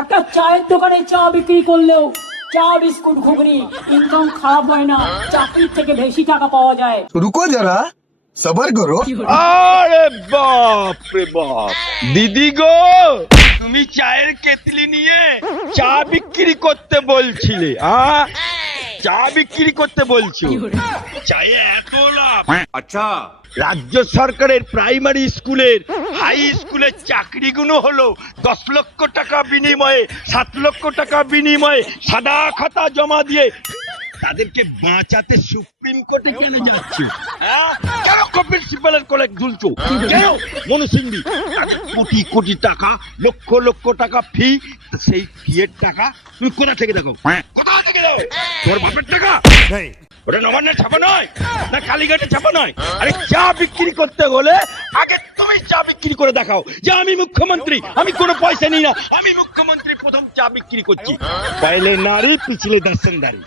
একটা চায়ের দোকানে চা বিক্রি করলেও চা বিস্কুট ঘুগনি ইনকাম খারাপ হয় না, চাকরির থেকে বেশি টাকা পাওয়া যায়। रुको जरा सबर करो। আরে বাপ রে বাপ, দিদি গো তুমি চায়ের কেতলি নিয়ে চা বিক্রি করতে বলছিলে? চা বিক্রি করতে বলছো? চায়ে এত লাভ? আচ্ছা, রাজ্য সরকারের প্রাইমারি স্কুলের হাই স্কুলের চাকরিগুলো হলো 10 লক্ষ টাকা বিনিময়ে, 7 লক্ষ টাকা বিনিময়ে সাদা খাতা জমা দিয়ে তাদেরকে বাঁচাতে সুপ্রিম কোর্টে কেন যাচ্ছে? কেন প্রিন্সিপালের কোলে ঝুলছো? কেন মনুসিংহী কোটি কোটি টাকা, লক্ষ লক্ষ টাকা ফি, সেই ফিয়ের টাকা তুমি কোথা থেকে দেখো? কোথা থেকে দাও? তোর বাপের টাকা? ওটা নবান্নের ছাপা নয়, না কালীঘাটের ছাপা নয়। আরে চা বিক্রি করতে হলে আগে তুমি চা বিক্রি করে দেখাও যে আমি মুখ্যমন্ত্রী, আমি কোনো পয়সা নিই না, আমি মুখ্যমন্ত্রী প্রথম চা বিক্রি করছি। পহলে নারী পিছলে দর্শনদারি।